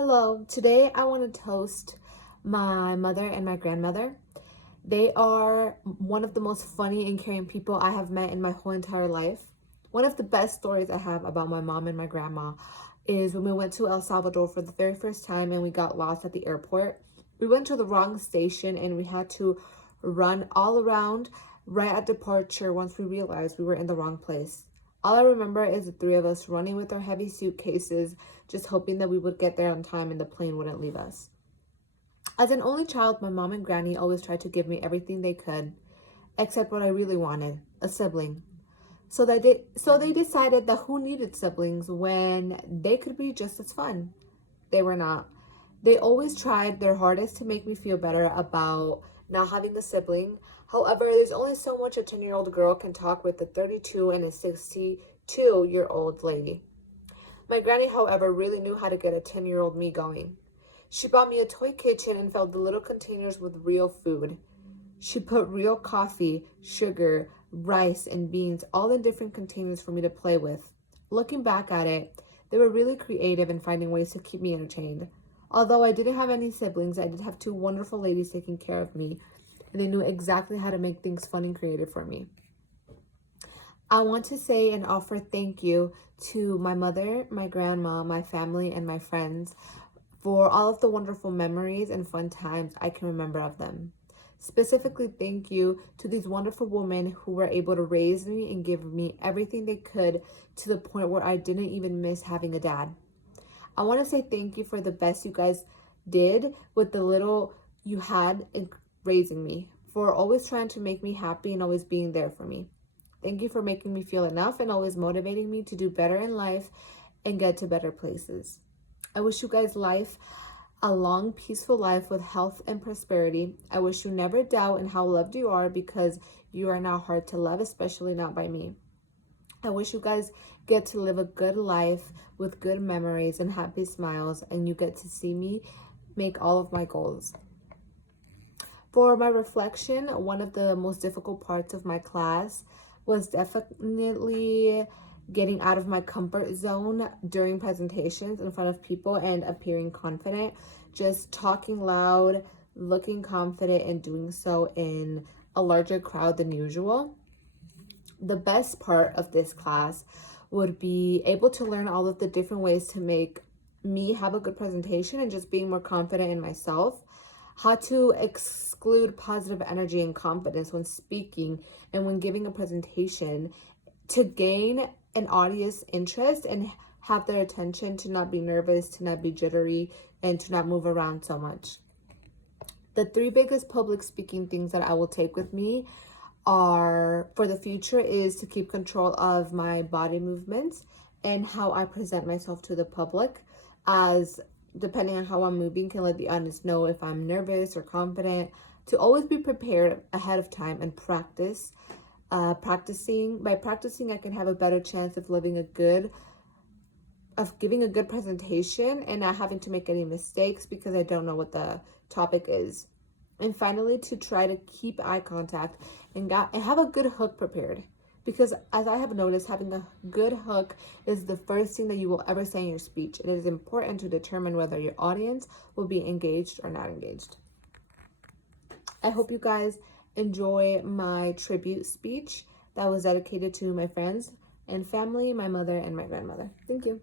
Hello, today I want to toast my mother and my grandmother. They are one of the most funny and caring people I have met in my whole entire life. One of the best stories I have about my mom and my grandma is when we went to El Salvador for the very first time and we got lost at the airport. We went to the wrong station and we had to run all around right at departure once we realized we were in the wrong place. All I remember is the three of us running with our heavy suitcases, just hoping that we would get there on time and the plane wouldn't leave us. As an only child, my mom and granny always tried to give me everything they could, except what I really wanted, a sibling. So they decided that who needed siblings when they could be just as fun. They were not. They always tried their hardest to make me feel better about not having a sibling. However, there's only so much a 10-year-old girl can talk with a 32 and a 62-year-old lady. My granny, however, really knew how to get a 10-year-old me going. She bought me a toy kitchen and filled the little containers with real food. She put real coffee, sugar, rice, and beans all in different containers for me to play with. Looking back at it, they were really creative in finding ways to keep me entertained. Although I didn't have any siblings, I did have two wonderful ladies taking care of me, and they knew exactly how to make things fun and creative for me. I want to say and offer thank you to my mother, my grandma, my family, and my friends for all of the wonderful memories and fun times I can remember of them. Specifically, thank you to these wonderful women who were able to raise me and give me everything they could to the point where I didn't even miss having a dad. I want to say thank you for the best you guys did with the little you had in raising me, for always trying to make me happy and always being there for me. Thank you for making me feel enough and always motivating me to do better in life and get to better places. I wish you guys a long, peaceful life with health and prosperity. I wish you never doubt in how loved you are because you are not hard to love, especially not by me. I wish you guys get to live a good life with good memories and happy smiles, and you get to see me make all of my goals. For my reflection, one of the most difficult parts of my class was definitely getting out of my comfort zone during presentations in front of people and appearing confident. Just talking loud, looking confident, and doing so in a larger crowd than usual. The best part of this class would be able to learn all of the different ways to make me have a good presentation and just being more confident in myself, how to exclude positive energy and confidence when speaking and when giving a presentation to gain an audience interest and have their attention, to not be nervous, to not be jittery, and to not move around so much. The three biggest public speaking things that I will take with me are for the future is to keep control of my body movements and how I present myself to the public, as depending on how I'm moving can let the audience know if I'm nervous or confident. To always be prepared ahead of time and practice. By practicing, I can have a better chance of giving a good presentation and not having to make any mistakes because I don't know what the topic is. And finally, to try to keep eye contact and have a good hook prepared. Because as I have noticed, having a good hook is the first thing that you will ever say in your speech. It is important to determine whether your audience will be engaged or not engaged. I hope you guys enjoy my tribute speech that was dedicated to my friends and family, my mother and my grandmother. Thank you.